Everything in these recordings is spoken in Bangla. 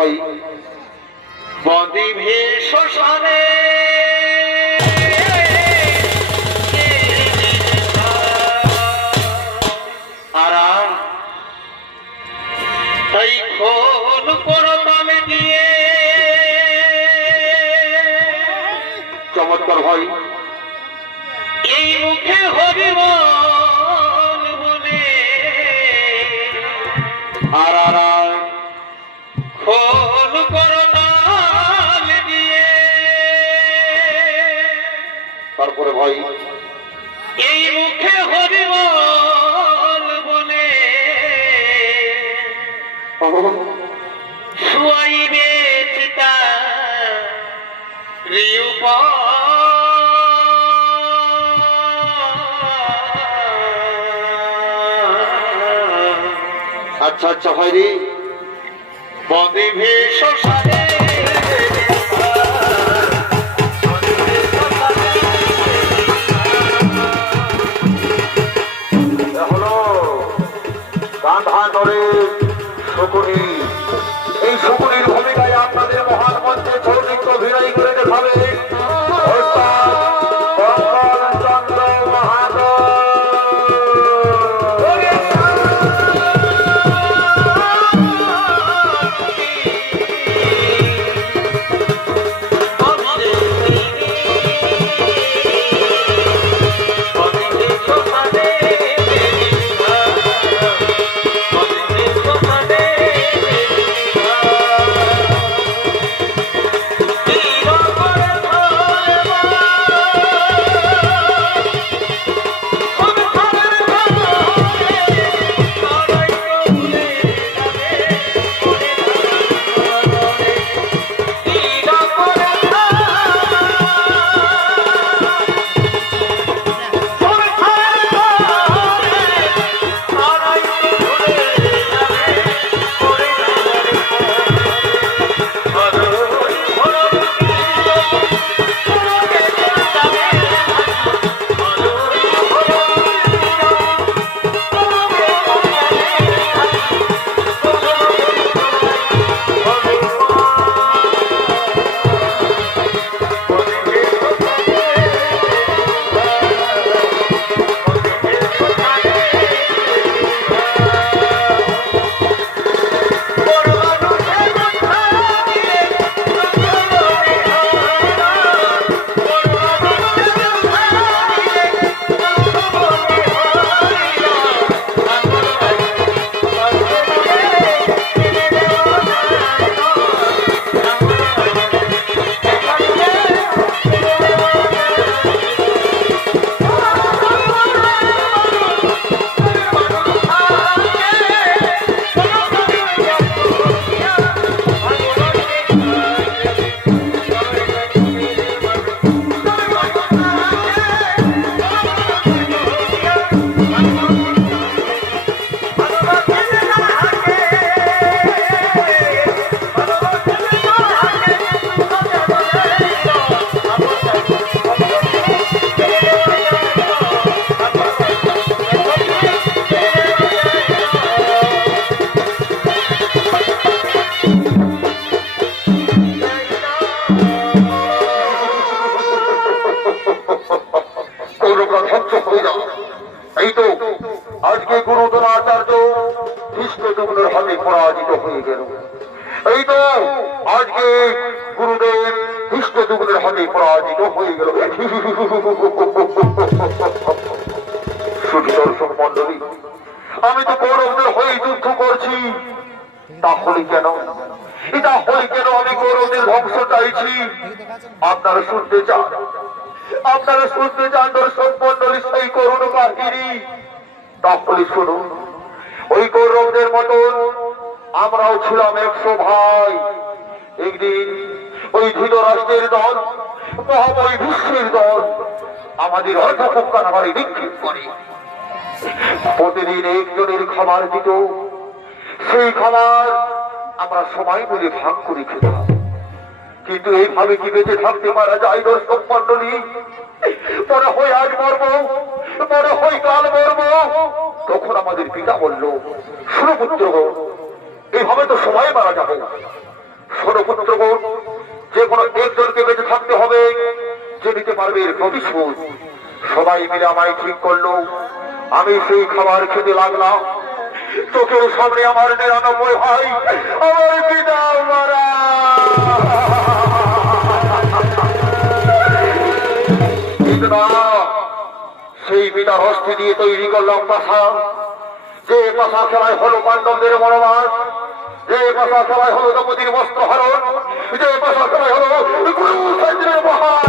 ভাই বদিভে শ্মশানে আরাম তাই খোল করতালে দিয়ে চমৎকার ভাই এই মুখে হরিবল বলে আর খোল করতাল দিয়ে তারপরে ভাই এই মুখে হরিবল বলে শুয়াইবে চিতা রিউপা আচ্ছা আচ্ছা ভাই রে বদিভে শ্মশানে হলো গান্ধানরের শকুনি। এই শকুনির ভূমিকায় আপনাদের মহান মঞ্চে চরিত্র অভিনয় করে দেখাবে চন্দ্র মাহাতো। এই তো আজকে গুরু দ্রোণাচার্য ভীষ্মদ্যুম্নের হাতে পরাজিত হয়ে গেল। এই তো আজকে গুরুদেব ভীষ্মদ্যুম্নের হাতে পরাজিত হয়ে গেল। শুধু দর্শক মন্ডলী, আমি তো কৌরবদের হয়ে যুদ্ধ করছি, তাহলে কেন আমি কৌরবদের ধ্বংস চাইছি? আপনারা শুনতে চান দর্শক মন্ডলী সেই করুণ কাহিনী? তাহলে শুনুন। ওই কৌরবদের মতন আমরাও ছিলাম 100 ভাই। একদিন ওই ধৃতরাষ্ট্রের দল, মহাবলী ভীষ্মের দল আমাদের অর্ধপক্ষানাবারে নিক্ষেপ করে। প্রতিদিন একজনের খাবার দিত, সেই খাবার আমরা সবাই মিলে ভাগ করে খেতাম। কিন্তু এইভাবে কি বেঁচে থাকতে পারা যায় দর্শক মন্ডলী? মনে হয় আজ মরবো, মনে হয় কাল মরবো। তখন আমাদের পিতা বলল, শুনো পুত্র, এইভাবে তো সবাই মারা যাবে, ছোট পুত্রগণ, যে কোনো একজনকে বেঁচে থাকতে হবে, যে নিতে পারবে এর প্রতিশোধ। সবাই মিলে আমায় ঠিক করলো। আমি সেই খাবার খেতে লাগলাম। চোখের সামনে আমার 99 ভাই, আমার পিতা মারা। সেই পিতার হস্তে দিয়ে তৈরি করলাম পাশা। যে পাশা খেলায় হলো পাণ্ডবদের মনোবাস, যে পাশা খেলায় হলো দ্রৌপদীর বস্ত্র হরণ, যে পাশা খেলায় হলো কুরুক্ষেত্রের মহারণ।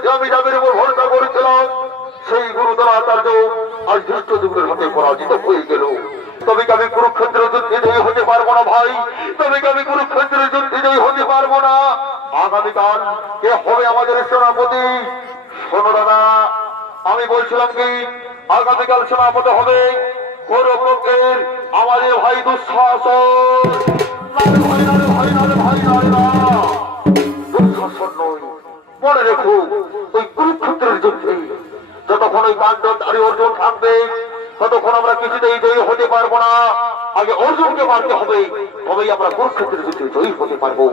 যুদ্ধে আমি যাদের উপর ভরসা করেছিলাম সেই গুরুদরাচার্য আজ দুষ্ট যুগের হাতে পরাজিত হয়ে গেল। তবে কি আমি কুরুক্ষেত্রের যুদ্ধে জয়ী হতে পারবো না ভাই? তবে কি আমি কুরুক্ষেত্রের যুদ্ধে জয়ী হতে পারবো না? আগামীকাল কে হবে আমাদের সেনাপতি? শোনো দাদা, আমি বলছিলাম কি আগামীকাল সেনাপতি হবে কৌরব পক্ষের আমাদের ভাই দুঃশাসন। দুঃশাসন নয়, মনে রেখো ওই কুরুক্ষেত্রের যুদ্ধে যতক্ষণ ওই পাণ্ডবধারী অর্জুন থাকবে ততক্ষণ আমরা কিছুতেই জয়ী হতে পারবো না। আগে অর্জুনকে মারতে হবে, তবেই আমরা কুরুক্ষেত্রের যুদ্ধে জয়ী হতে পারবো।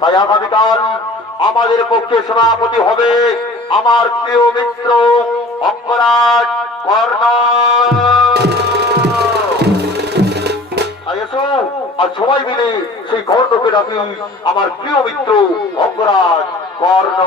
তাই আগামীকাল আমাদের পক্ষে সেনাপতি হবে আমার প্রিয় মিত্র অঙ্গরাজ কর্ণ। আর সবাই মিলে সেই কর্ণকে ডাকি আমার প্রিয় মিত্র অঙ্গরাজ কর্ণ।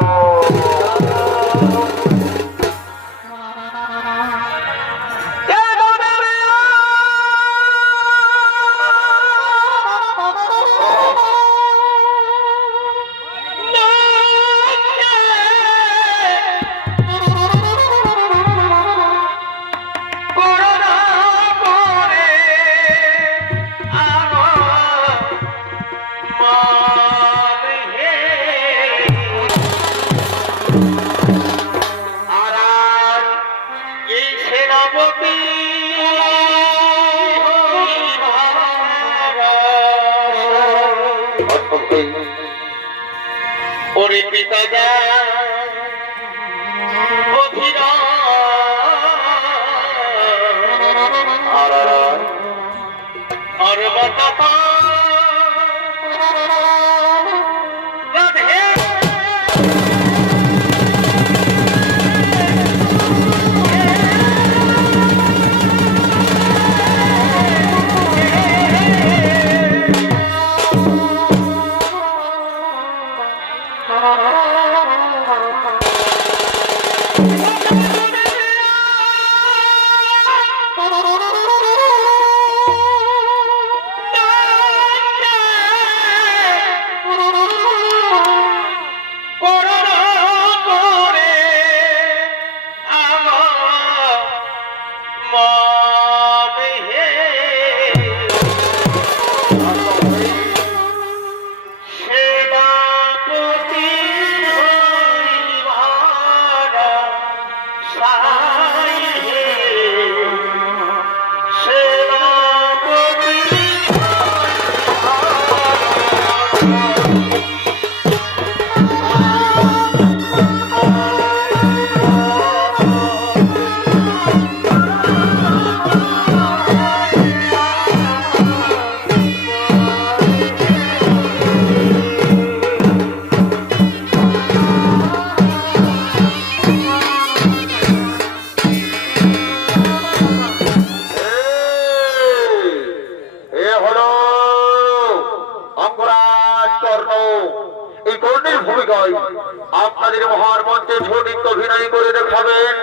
আপনাদের মহান মঞ্চে ছোটিত অভিনয় করে দেখাবেন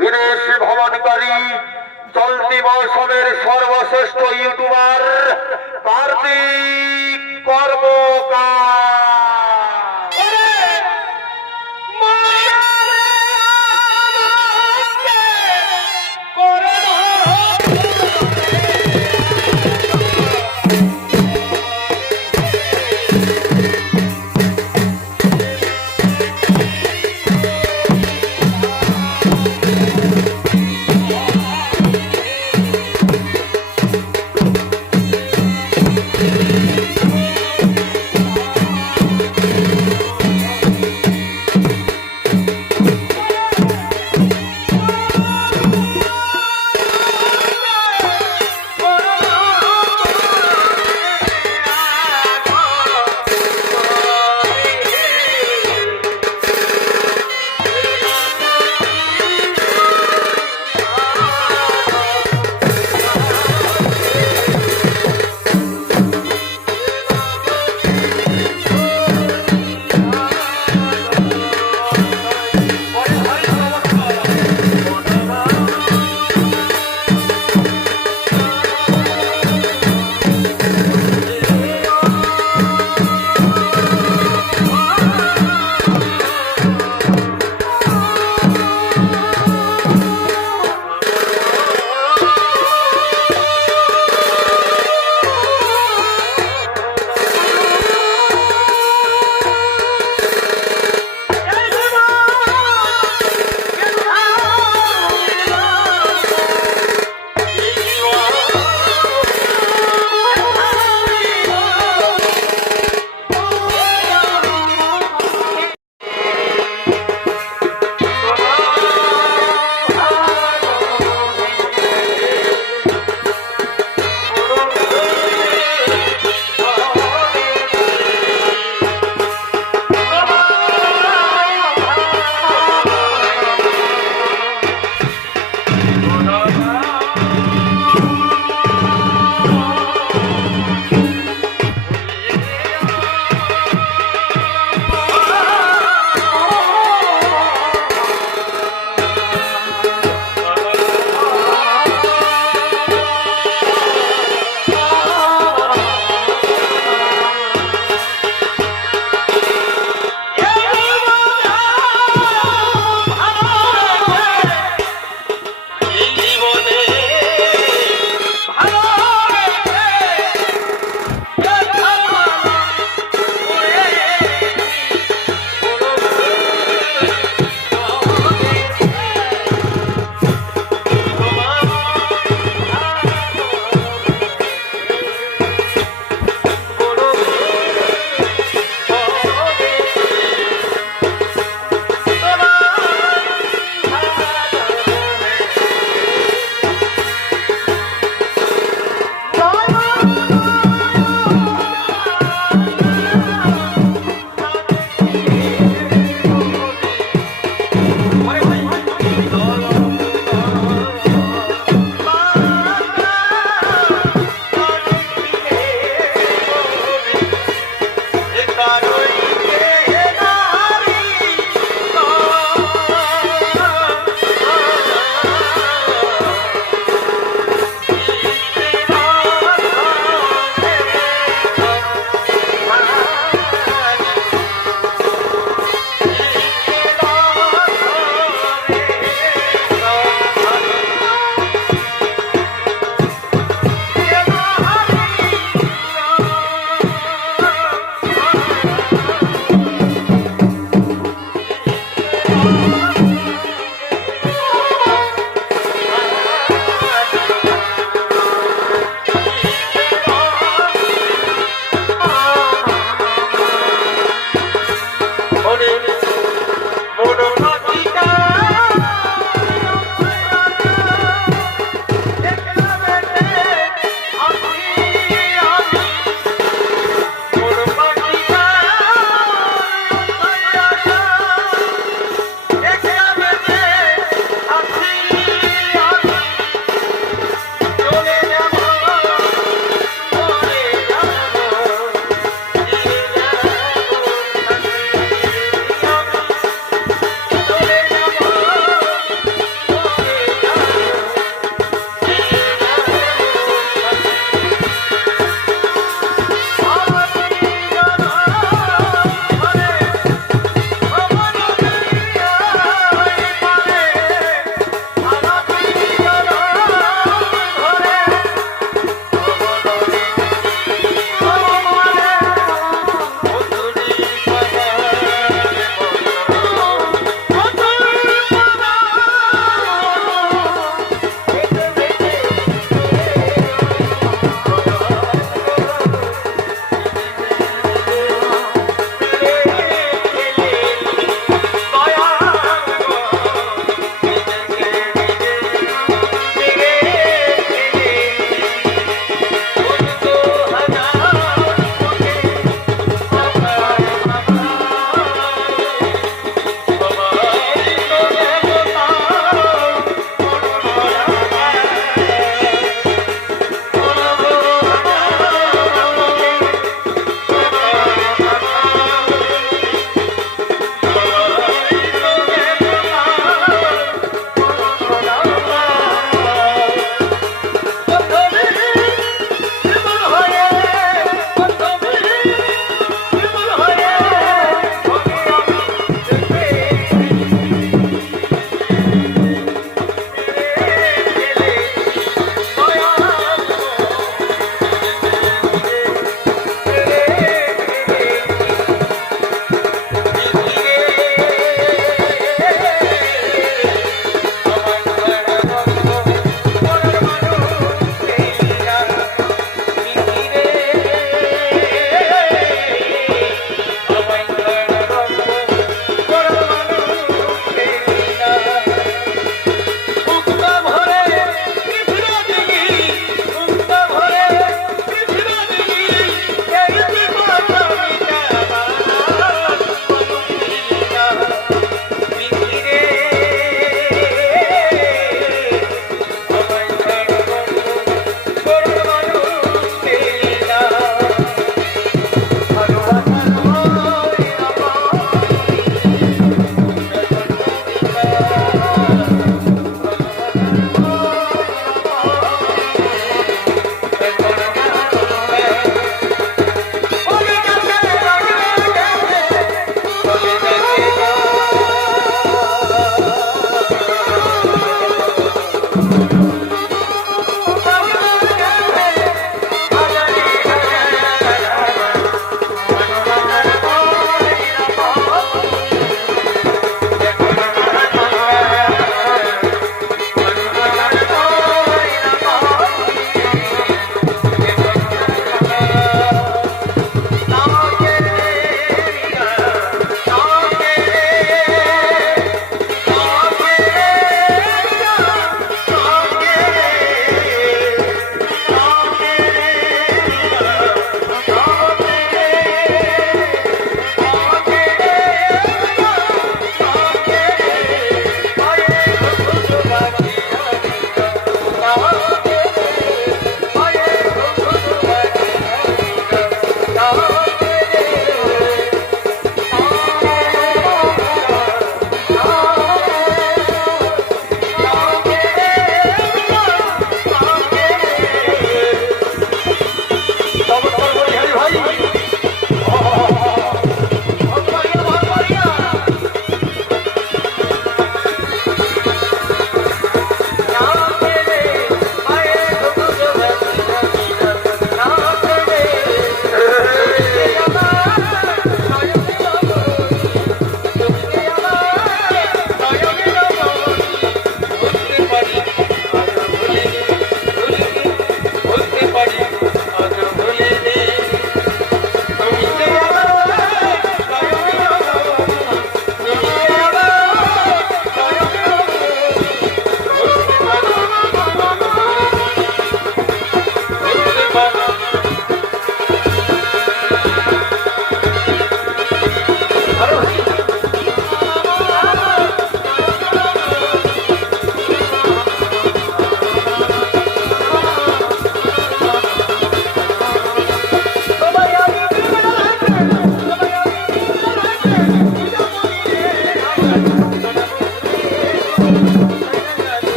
বিদেশ ভ্রমণকারী চলতি মৌসুমের সর্বশ্রেষ্ঠ ইউটিউবার কার্তিক কর্মকার।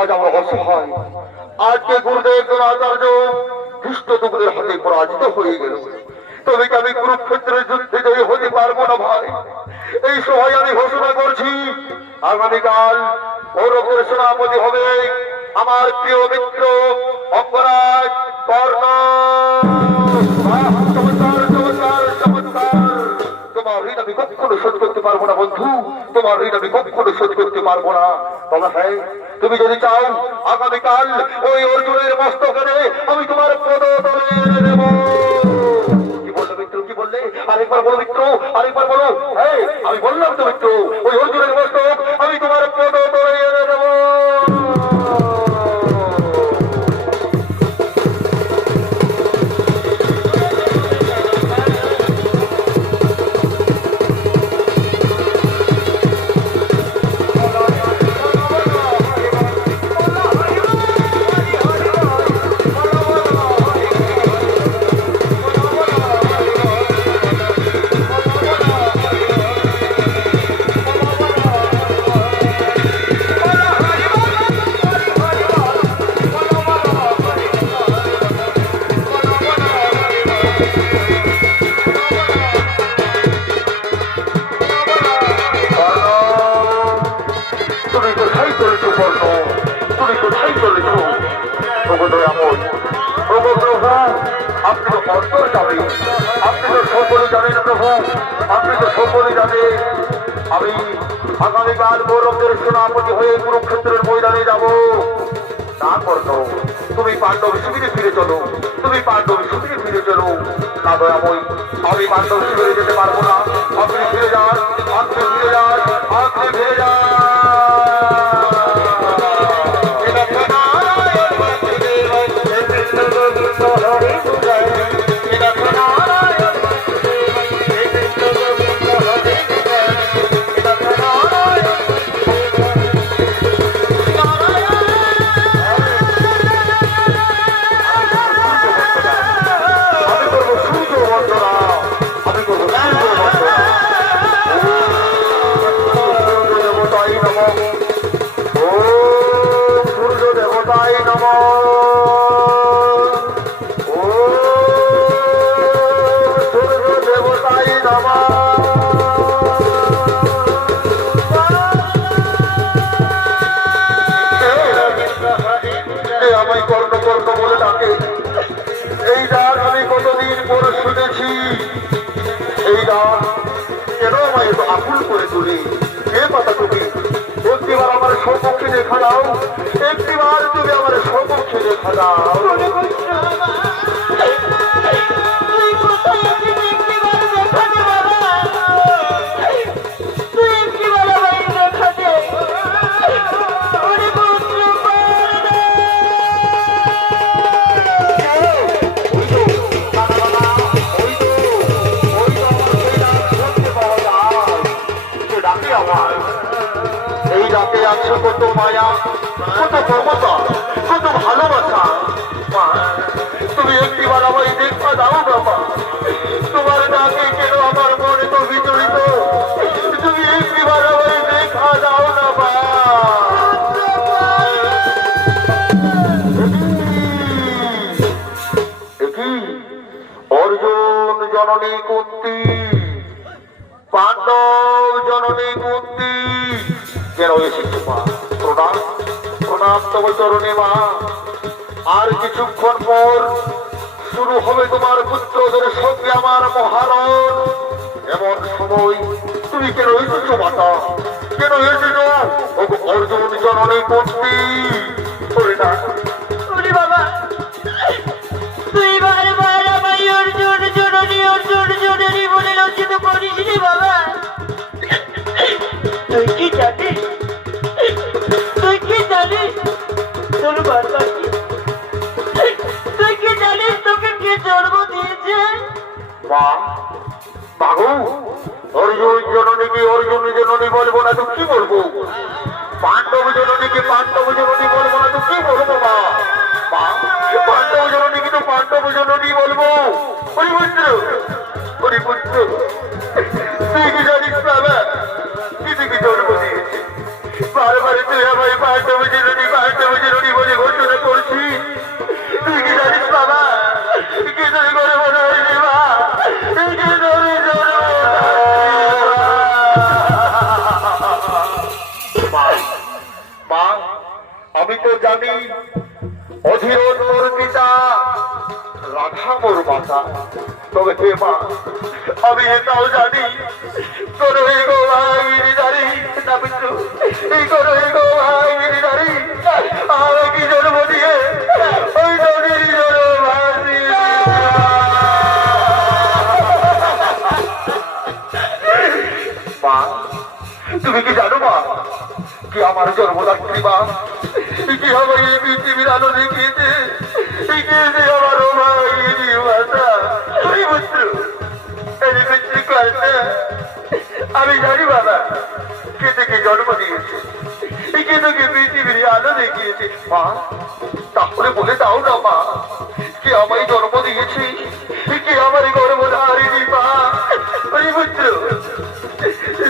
আজ আমরা অসহায়। আজকে গুরুদেব দ্রোণাচার্য ধৃষ্টদ্যুম্নের হাতে পরাজিত হয়ে গেল। তবে কি আমি কুরুক্ষেত্রের যুদ্ধে জয়ী হতে পারবো না ভাই? এই সময় আমি ঘোষণা করছি, আগামীকাল কৌরবের সেনাপতি হবে আমার প্রিয় মিত্র অঙ্গরাজ কর্ণ। চমৎকার চমৎকার চমৎকার! তোমার ঋণ আমি কখনো শোধ করতে পারবো না বন্ধু, তোমার ঋণ আমি কখনো শোধ করতে পারবো না। তবে হ্যাঁ, তুমি যদি চাও আগামীকাল ওই অর্জুনের মস্তকে আমি তোমার পদতলে এনে দেব। কি বললে মিত্র, কি বললে? আরেকবার বলো মিত্র, আরেকবার বলো। হ্যাঁ, আমি বললাম তো মিত্র, ওই অর্জুনের মস্তক আমি তোমার পদতলে এনে দেব। আপনি তো অন্তর যাবে, আপনি তো সকলে জানেন প্রভু, আপনি তো সকলে জানেন আমি আগামীকাল কৌরবদের সেনাপতি হয়ে কুরুক্ষেত্রের ময়দানে যাব। না কর্ণ, তুমি পাণ্ডব শিবিরে ফিরে চলো, তুমি পাণ্ডব শিবিরে ফিরে চলো। না দয়াময়, আমি পাণ্ডব শিবিরে যেতে পারবো না। আপনি ফিরে যান, আপনি ফিরে যান, আপনি ফিরে যান। আকুল করে তুলি কে পাতা তুমি একটিবার আমার সম্মুখে দেখা দাও, একটিবার তুমি আমার সম্মুখে দেখা দাও। এই রাতে আছে কত মায়া, কত মমতা, কত ভালোবাসা। মা, তুমি একটিবার আমায় দেখা দাও বাবা, তোমার ডাকে কেন আমার মনে তো বিচলিত, তুমি একটিবার আমায় দেখা দাও না মা। অর্জুন জননী কুন্তি, পাণ্ডব জননী কুন্তি কেন এসেছে মা? প্রণাম প্রণাম তব চরণে মা। আর কিছুক্ষণ পর শুরু হবে তোমার পুত্রদের সঙ্গে আমার মহারণ। এমন সময় তুমি কেন এসেছো মাতা, কেন এসেছো? অর্জুন জননী কুন্তি। বাবা, তুই বারবার আমায় অর্জুন জননী অর্জুন জননী বলে লজ্জিত করিস রে বাবা। তুই কি জানিস, তুই কি জানিস তোর বাবা কি, তুই কি জানিস তোকে কে জন্ম দিয়েছে? মা বাবু, অর্জুন জননীকে অর্জুন জননী বলবো না তো কি বলবো? পাণ্ডব জননীকে পাণ্ডব জননী বলবো না তো কি বলবো? মা পাণ্ডব জননীকে তো পাণ্ডব জননী বলবো। হরিপুত্র হরিপুত্র, তুই কি জানিস বাবা, কি জন্ম দিয়েছে? বারবার তুই আমায় পাণ্ডব আমি তো জানি অধীর মোর পিতা, রাধা মোর মাতা। তবে হে মা, আমি এটাও জানি তোর এই গো ভাই গিরিধারী না পিছু, এই করো এই গো ভাই গিরিধারী আমাকে জন্ম দিয়ে ওই নদীর জল ভাসি। মা, তুমি কি জানো মা, কি আমার জন্মদাত্রী মা, কি আমার এই পৃথিবীর আলো দেখিয়েছে, আমার মাতা ওই পুত্র এই পিতৃকালটা আমি জানি বাবা, কে থেকে জন্ম দিয়েছে, কে তোকে পৃথিবীর আলো দেখিয়েছে। মা, তাহলে বলে দাও না মা, কে আমায় জন্ম দিয়েছে, কে আমার গর্ভধারিণী মা ওই পুত্র,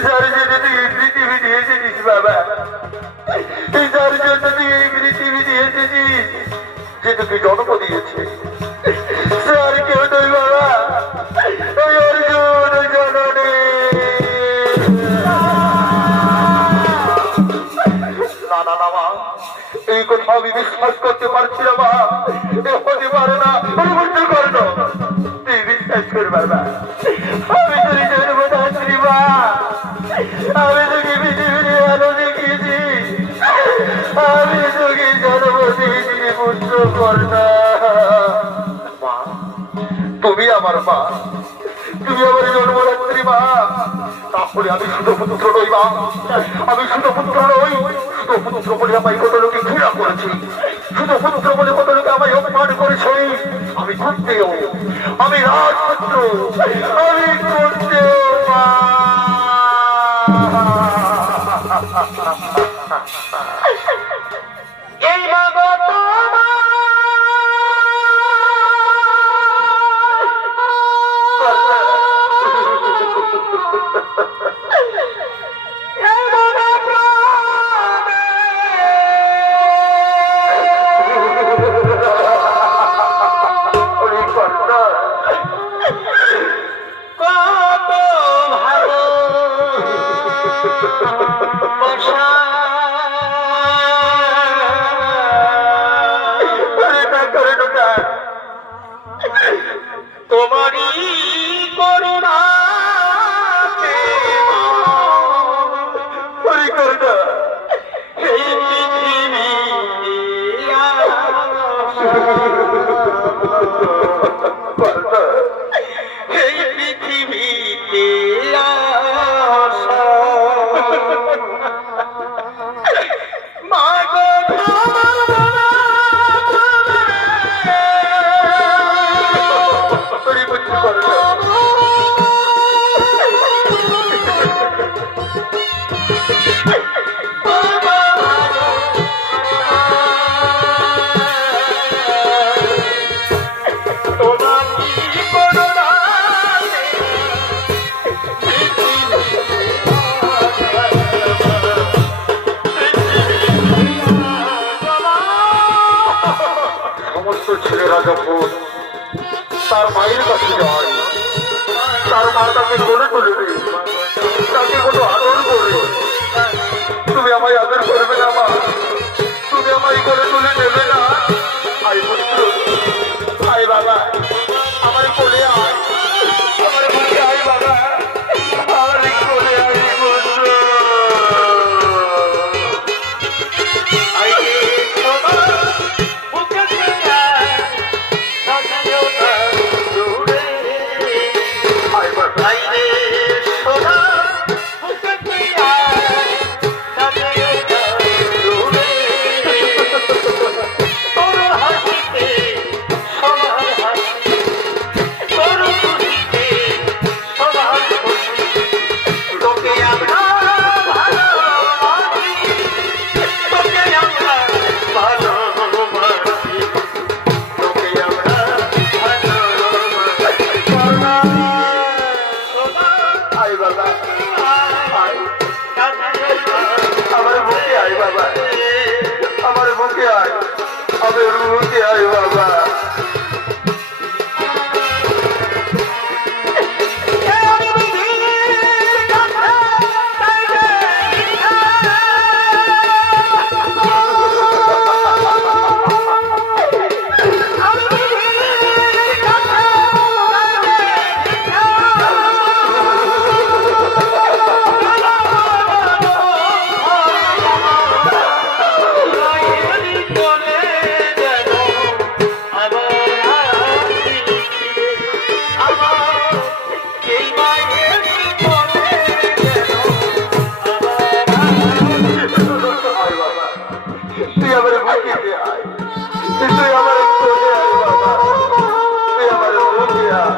যার জন্য তুই এই পৃথিবী দিয়ে এসেছিস বাবা, যার জন্য তুই এই পৃথিবী দিয়ে এসেছিস, যে তোকে জন্ম দিয়েছে আর কেউ তুই বাবা, ওই অর্জুন জননী। না না না মা, এই কথা আমি বিশ্বাস করতে পারছি না মা, হতে পারে না, পরিবর্তন কর না, তুই বিশ্বাস কর বাবা, আমি তোর জন্মদাত্রী মা, আমি তোকে পৃথিবীর আলো দেখিয়েছি, আমি তোকে জন্ম দিয়েছি পুত্র কর না। মা, তুমি আমার মা, তুমি আমার জন্মদাত্রী মা, তাহলে আমি শুধু পুত্র নই মা, আমি শুধু পুত্র নই, শুধু পুত্র বলে আমায় কত লোকে ঘৃণা করেছি, শুধু পুত্র বলে কত লোকে আমায় অপমান করেছে, আমি সত্যিও, আমি রাজপুত্র, আমি সত্যিও মা। এই বাবা তোমারই করুণা করুণা এই পৃথিবীতে মা গো সমস্ত ছেলেরা যখন তার মায়ের কাছে যায়, তার মা তাকে কোলে তুলবে, তাকে কোনো আদর করবে, তুমি আমায় আদর করবে না মা, তুমি আমায় কোলে তুলে নেবে না? আয় পুত্র, আয় বাবা, আমার কোলে আয়, আমার কোলে আয় বাবা, আমার কোলে আয় পুত্র। তুই আমার চলে আয় বাবা, তুই আমার বুকে আয়।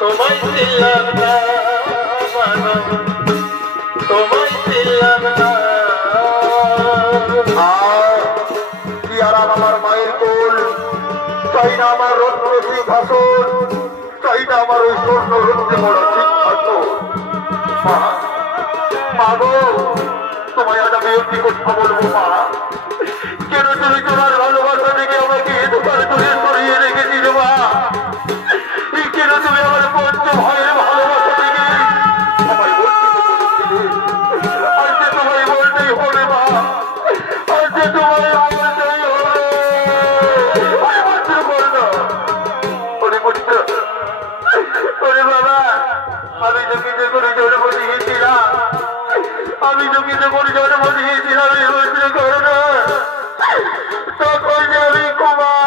তোমায় দিলাম না তোমায় দিলাম না আর কি আরাম আমার মায়ের কোল, চাই না আমার রত্ন সিংহাসন, চাই না আমার ওই স্বর্ণ রত্নে বড় সিংহাসন। মা, মা গো, তোমায় আজ আমি একটি কথা বলবো মা, কেন তুমি তোমার ভালোবাসা থেকে আমাকে এ দোকান করে সরিয়ে রেখেছিলে মা? কেন তুমি আমার পঞ্চ ভয়ের ভালোবাসা থেকে আমায় বঞ্চিত করেছিলে? আজকে তোমায় বলতেই হবে মা, আজকে তোমায় বলতেই হবে। আরে পুত্র বল না, ওরে পুত্র, ওরে বাবা, আমি তোকে করে জন্ম দিয়েছিলাম, আমি তোকে করে জন্ম দিয়েছিলাম এই পুত্র করো না, তখন যে আমি কুমার।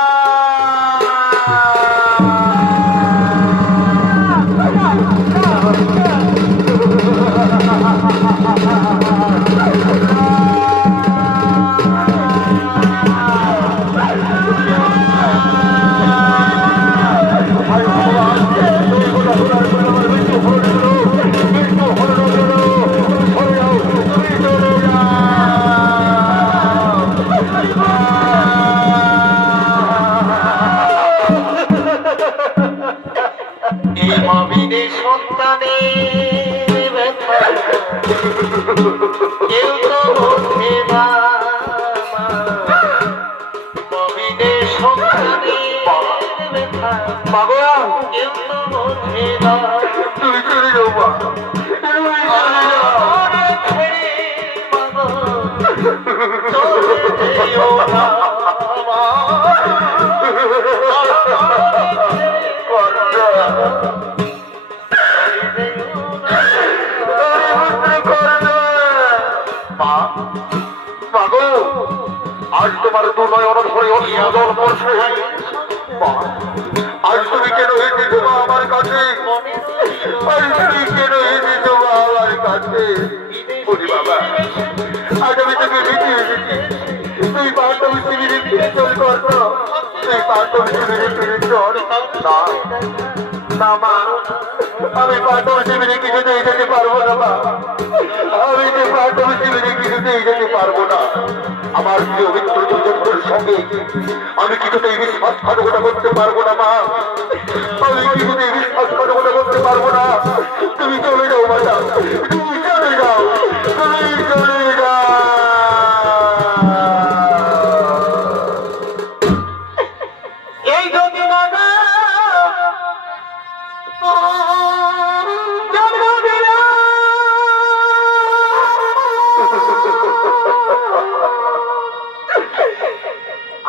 সন্তানের ব্যথা কেউ তো বোঝে না মবিনের সন্তানের ব্যথা কেউ তো বোঝে না। তুমি চলে যাও মা, তুমি চলে যাও। ছেড়ে মাগো চলে যেও না আজ তোমার দুর্নয়ন ভরে অসুদল করছে। আজ তুমি কেন এসেছো আমার কাছে? আজ তুমি কেন এসেছো আমার কাছে? বলি বাবা, আজ আমি তোকে বেঁচে এসেছি, তুই পাণ্ডবী শিবিরে ফিরে চল করতো, তুই পাণ্ডবী শিবিরে ফিরে চল। না না মা, আমি পাণ্ডব শিবিরে কিছুতেই যেতে পারবো না মা, আমি যে পাণ্ডব শিবিরে কিছুতেই যেতে পারবো না। আমার প্রিয় মিত্র দুর্যোধনের সঙ্গে আমি কিছুতেই বিশ্বাসঘাতকতা করতে পারবো না মা, আমি কিছুতেই বিশ্বাসঘাতকতা করতে পারবো না। তুমি চলে যাও মাতা, তুমি চলে যাও, তুমি চলে যাও। এই যদি মানা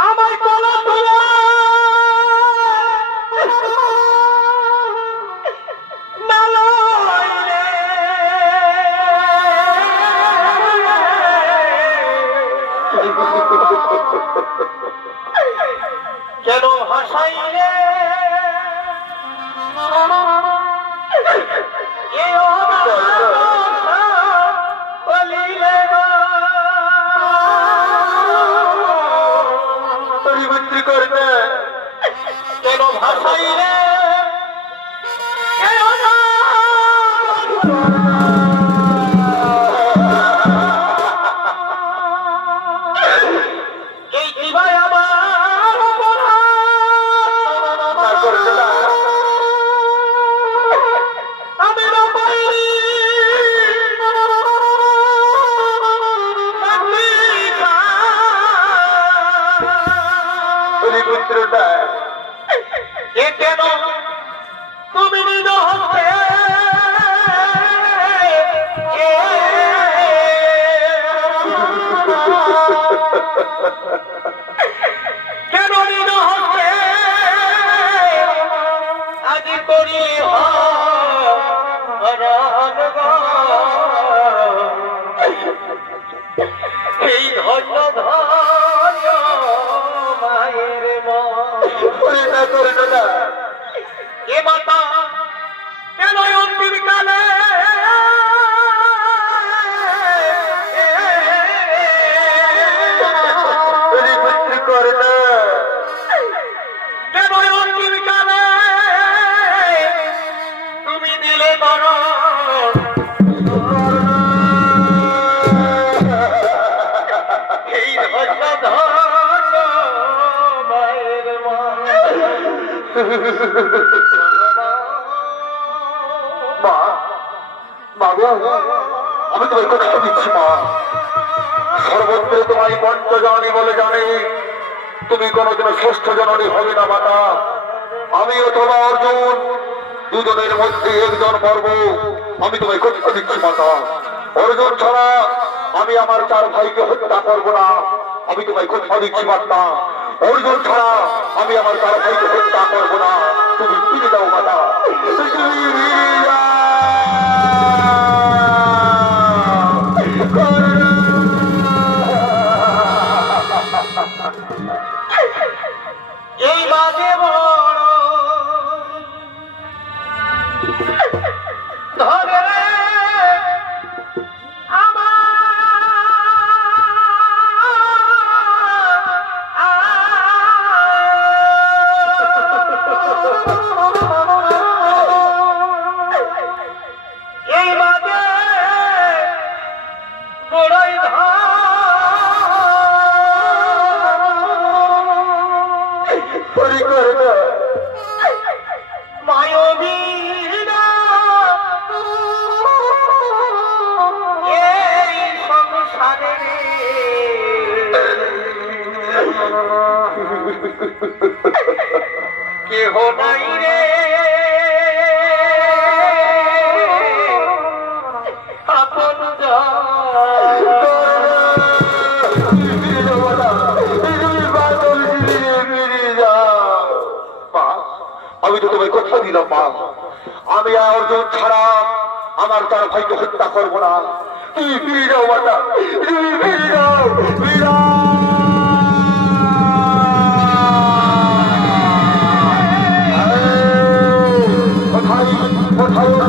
আমার কলা তোলা নালয় কেন হাসাইলে কেন ভাসাইলে এই কি ভাই আমার আমি না পাইনি এ কেন তুমি নিজ হস্তে কেন নিজ হস্তে আজি করি এই ধন্য ধন্য মায়ে করে না এ মাতা কেন অন্তিম কালে করে না কেন অন্তিম কালে তুমি দিলে করো এই ধৈর্য ধর মায়ের মা মা মা গো আমি তোমার কথা দিচ্ছি মা সর্বত্র তোমায় পঞ্চ জননী বলে জানি তুমি কোনোদিনও ষষ্ঠ জননী হবে না মাতা আমি অথবা অর্জুন দুজনের মধ্যে একজন পর্ব আমি তোমায় কথা দিচ্ছি মাতা অর্জুন ছাড়া আমি আমার চার ভাইকে হত্যা করবো না আমি তোমায় কথা দিচ্ছি মাতা অর্জুন ছাড়া আমি আমার চার ভাইকে হত্যা করবো না তুমি ফিরে দাও মাতা এই বাজে বড় ধরে এই বাজে বড়ই মায়বী এই সংসারে কেহ নাই রে আপন আমি তো তোমায় কথা দিলাম মা আমি অর্জুন ছাড়া আমার তার ভাইকে হত্যা করবো না তুমি ফিরে যাও মাতা তুমি ফিরে যাও কোথায় কোথায়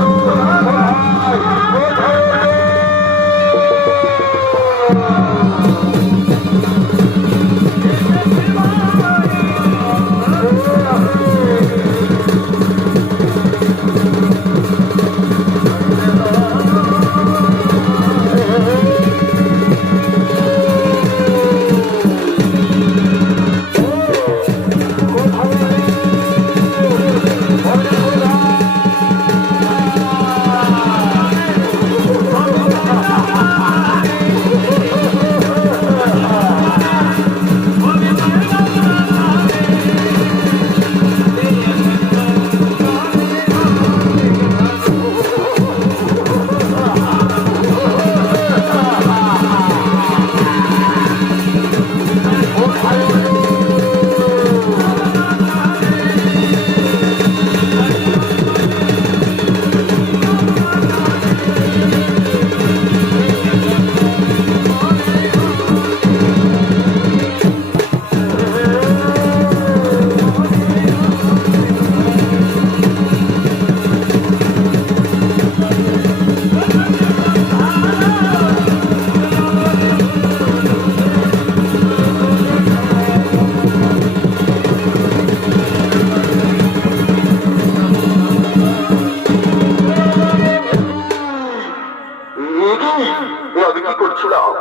আমি কি করছিলাম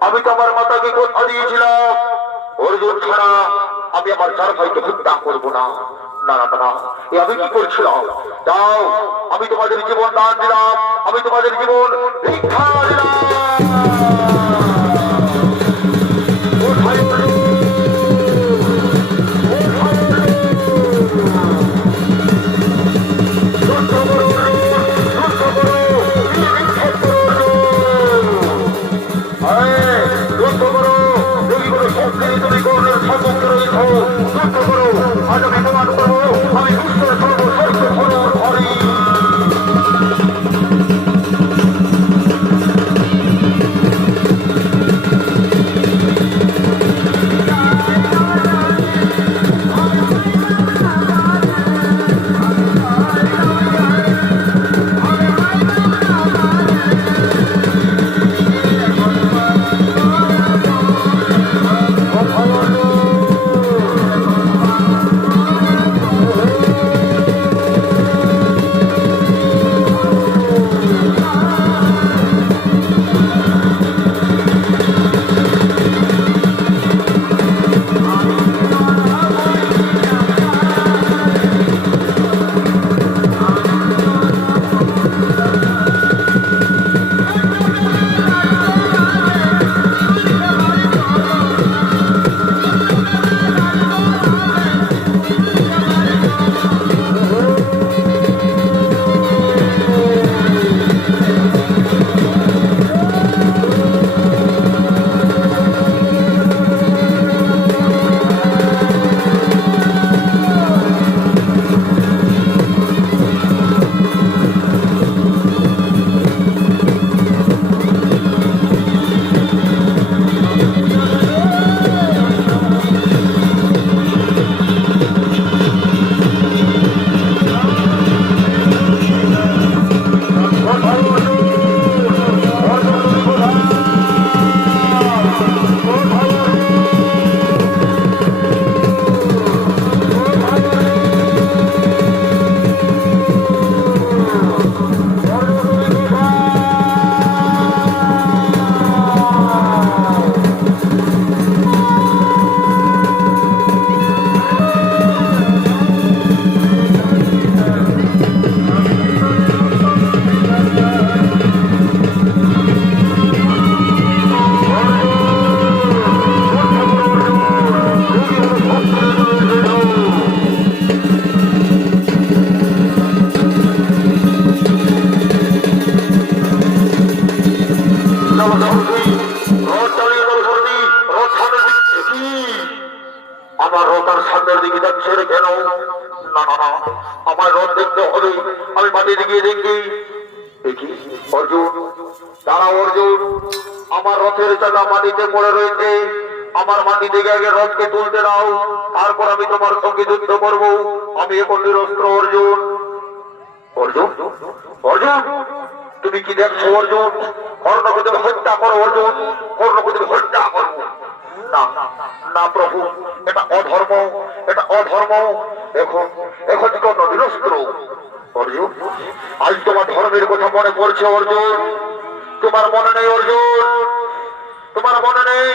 আমি তো আমার মাতাকে কথা দিয়েছিলাম অর্জুন ছাড়া আমি আমার চার ভাইকে হত্যা করবো না না না না আমি কি করছিলাম দাও আমি তোমাদের জীবন দান দিলাম আমি তোমাদের জীবন ভিক্ষা দিলাম আমার রথের সামনের দিকে যাচ্ছে রে কেন? না না না, আমার রথ দেখতে হবে। আমি মাটিতে গিয়ে দেখি। দেখি অর্জুন, দাঁড়াও অর্জুন, আমার রথের চাকা মাটিতে পড়ে রয়েছে। আমার মাটি থেকে আগে রথকে তুলতে দাও, তারপর আমি তোমার সঙ্গে যুদ্ধ করবো। আমি এখন নিরস্ত্র অর্জুন। অর্জুন, অর্জুন, তুমি কি দেখছো অর্জুন? কর্ণকে তুমি হত্যা করো অর্জুন, কর্ণকে তুমি হত্যা করো। না না প্রভু, এটা অধর্ম, এটা অধর্ম। এখন এখন কর্ণ নিরস্ত্র। অর্জুন, আজ তোমার ধর্মের কথা মনে পড়ছে অর্জুন? তোমার মনে নেই অর্জুন? তোমার মনে নেই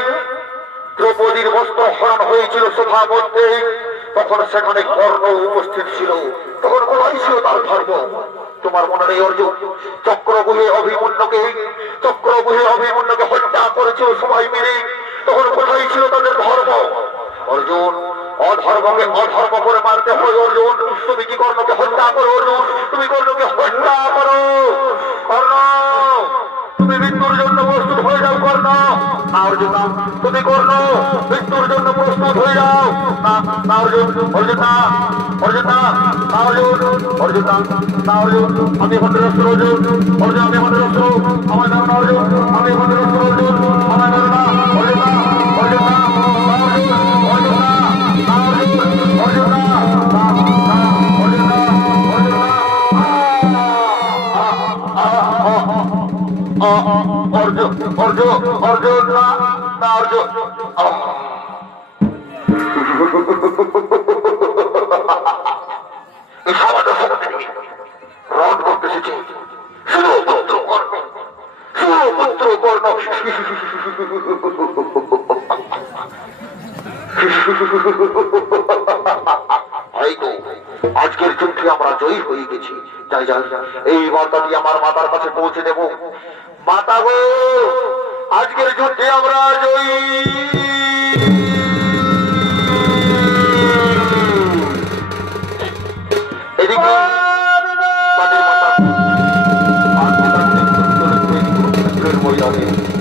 দ্রৌপদীর বস্ত্র হরণ হয়েছিল সভা মধ্যে? তখন সেখানে কর্ণ উপস্থিত ছিল। তখন কোথায় ছিল তার ধর্ম? তোমার মনে নেই অর্জুন? চক্রবুহে অভিমন্যুকে হত্যা করেছিল সবাই মিলে। তখন কোথায় ছিল তাদের ধর্ম? অর্জুন, অধর্মকে অধর্ম করে মারতে হয় অর্জুন। তুমি কি কর্ণকে হত্যা করো অর্জুন? তুমি কর্ণকে হত্যা করো। কর্ণ, তুমি মৃত্যুর জন্য প্রস্তুত হয়ে যাও কর্ণ। না অর্জুন না, তুমি কর্ণ মৃত্যুর জন্য প্রস্তুত হয়ে যাও। না না অর্জুন, অর্জুন না, অর্জুন না, না অর্জুন, অর্জুন না, না অর্জুন, আমি এখন নিরস্ত্র অর্জুন। অর্জুন, আমি এখন নিরস্ত্র। আমার ধারণা অর্জুন, আমি এখন নিরস্ত্র অর্জুন। আমার ধারণা অর্জুন না, অর্জুন না, না অর্জুন, অর্জুন না, না অর্জুন, অর্জুন না, না না অর্জুন না, অর্জুন না। অর্জুন, অর্জুন, অর্জুন না, না অর্জুন। রণ করতে এসেছি সুপুত্র কর্ণ, সুপুত্র কর্ণ। হয়তো আজকের যুদ্ধে আমরা জয়ী হয়ে গেছি। যাই যাই, এই বার্তাটি আমার মাতার কাছে পৌঁছে দেব। মাতা গো, আজকের যুদ্ধে আমরা জয়ী। এদিকে তাদের মাতা মহিলাদের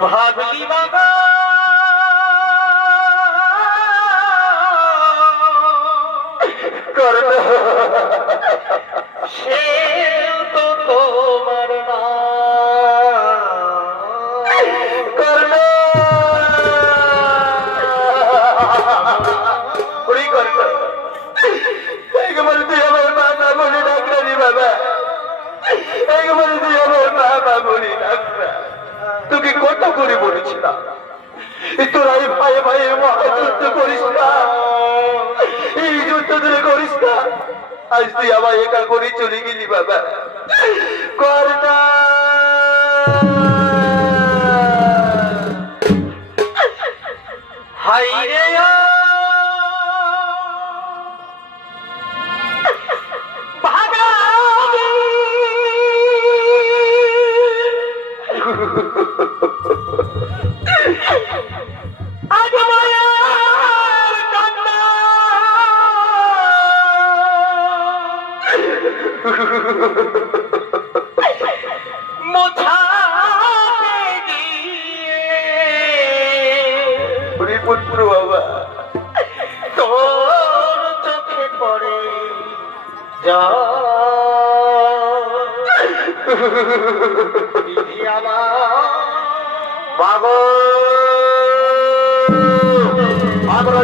ভাবলি বাবা সে তো তোমার না কর্ণ। একবারে তুই আমার মাতা বলি ডাকলি বাবা, একবারে তুই আমার মামা বলি ডাকবা। তোকে কত করে বলেছিলাম তোরা এই ভাইয়ে ভাইয়ে মহাযুদ্ধ করিস না, এই যুদ্ধ ধরে করিস না। আজ তুই আমার একা করে চলে গেলি বাবা। কর্ণা হাই রে পুত্র বাবা, তোর চোখে পড়ে যা বাবা।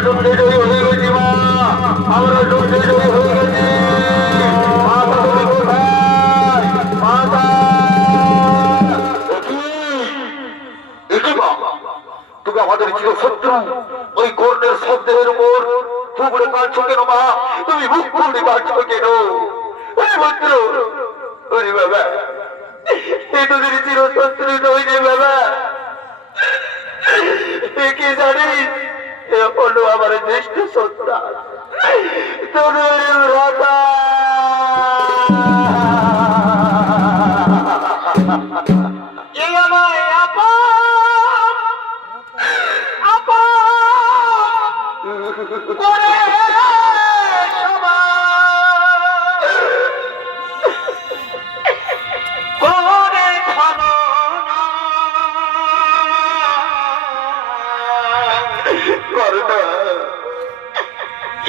যুদ্ধে জয়ী হয়ে গেছি মা, আমরা যুদ্ধে জয়ী হয়ে গেছি। মাতা তুমি কোথায়? মাতা! একি মা, তুমি আমাদের চিরশত্রু ওই কর্ণের শব্দের উপর তুবড়ে কাঁদছো কেন মা? তুমি মুখ পুড়ে কাঁদছো কেন? ওরে পুত্র, ওরে বাবা, এ তোদের চিরশত্রু নই রে বাবা। এ কি জানিস, এ হলো আমার জ্যেষ্ঠ সন্তান তোদের ভ্রাতা। এ আমার আপা, আপা করে করে ছলনা করোনা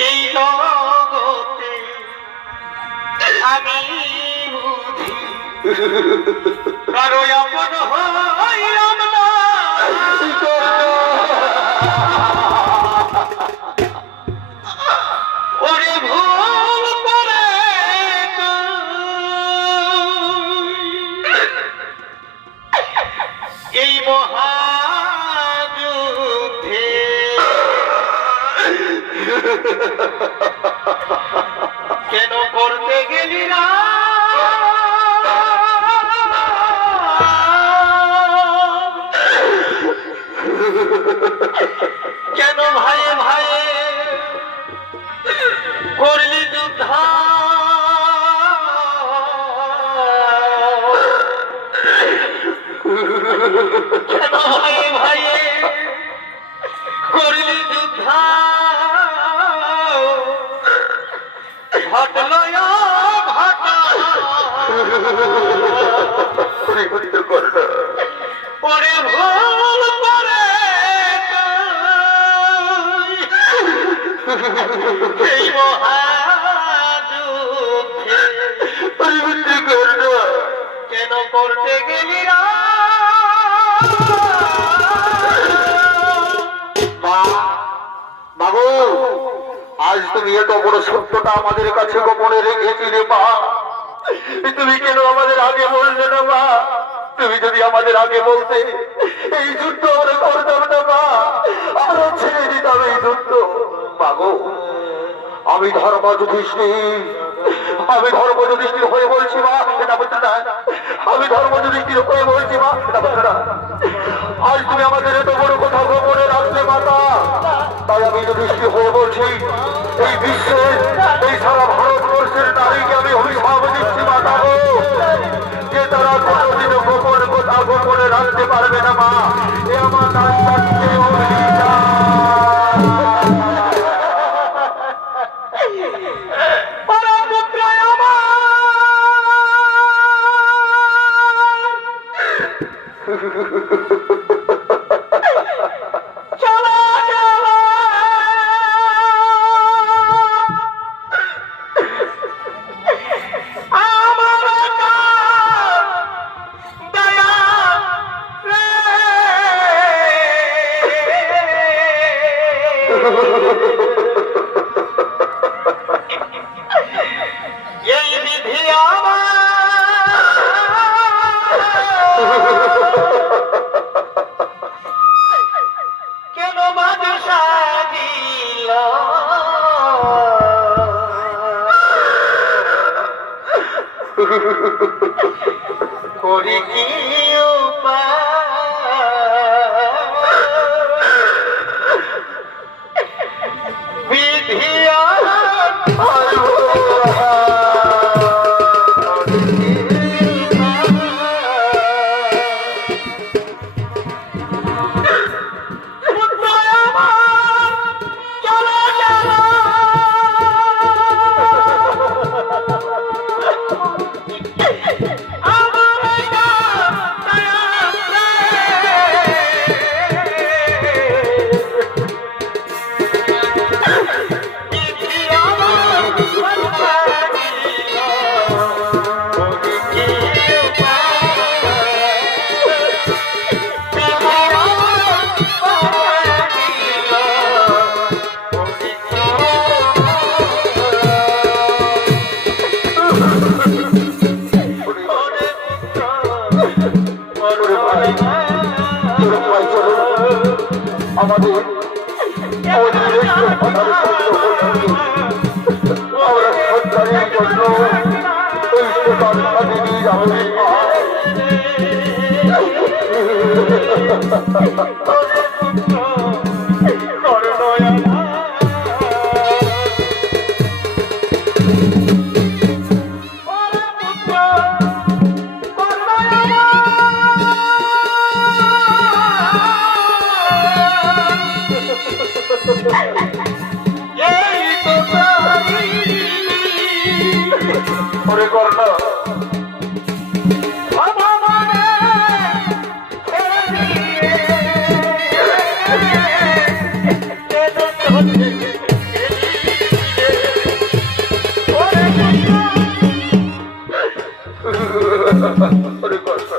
এই জগতে আমি বুঝি কারো আপন হইলাম না। ওরে ভুল করে এই মহাযুদ্ধে কেন করতে গেলি না? কেন ভাইয়ে ভাইয়ে করলি যুদ্ধ? কেন ভাইয়ে ভাইয়ে করলি যুদ্ধ? ঘটলো ঘটা ওরে ভুল করে এই মহাযুদ্ধে কেন করতে গেলি না? বাবু, আজ তুমি এত বড় সত্যটা আমাদের কাছে গোপনে রেখেছি রে মা। তুমি কেন আমাদের আগে বললে না মা? তুমি যদি আমাদের আগে বলতে, এই যুদ্ধ আমরা করতাম না মা, আমরা ছেড়ে দিতাম এই যুদ্ধ। বাবু, আমি ধর্ম যুধিষ্ঠির, আমি ধর্ম যুধিষ্ঠির হয়ে বলছি মা, এটা বলতে না। আমি ধর্ম যুধিষ্ঠির হয়ে বলছি মা, এটা বলতে না। আজ তুমি আমাদের এত বড় কথা গোপনে রাখলে মাতা, তাই আমি যুধিষ্ঠির হয়ে বলছি, এই বিশ্বের, এই সারা ভারতবর্ষের নারীকে আমি অভিশাপ দিচ্ছি মাতা গো, যে তারা কোনোদিনও গোপন কথা গোপনে রাখতে পারবে না মা। এ আমার নারীকে অভিশাপ। এই বিধি আমার কেন মাঝে সাজিল করি কি বিধি আমার আমাদের আমাদের দেশের কথার সত্য বলছি আমরা সন্তানের জন্য এই সন্তান সাথে নিয়ে যাবো ওরে কর্ণা ওরে কর্ণা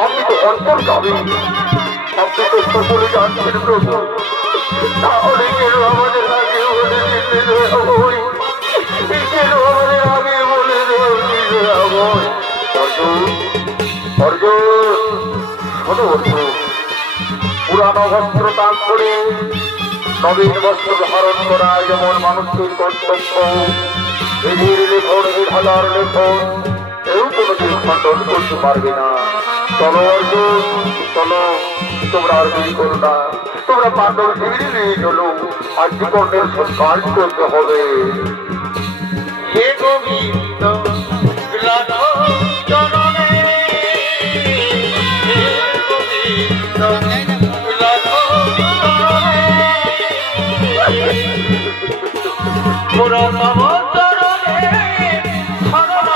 আমি তো অন্তর যাবি আপনি তো সকলে জানছেন প্রভু তাহলে কেন আমাদের আগে বলে দিতে কেন আমাদের আগে বলে অর্জুন অর্জুন শোনো অর্জুন পুরানো বস্ত্র দান করে নবীন বস্ত্র ধারণ করা যেমন মানুষের কর্তব্য এদের লেখন বিধালার লেখন কেউ কোনোদিন খণ্ডন করতে পারবে না চলো অর্জুন চলো তোমরা আর দেরি করো না তোমরা পাণ্ডব শিবিরে নিয়ে চলো আজকে কর্ণের সংস্কার করতে হবে হে গোবিন্দ রাধো চরণে হে গোবিন্দ রাধো চরণে পুরা নব চরণে শরণ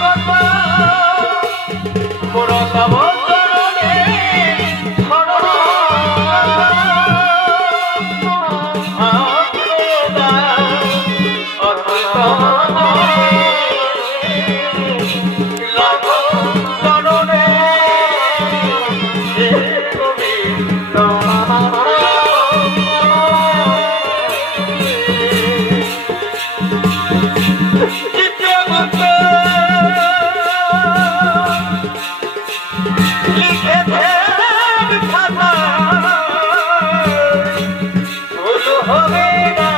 করবা পুরা নব চরণে শরণ হবে না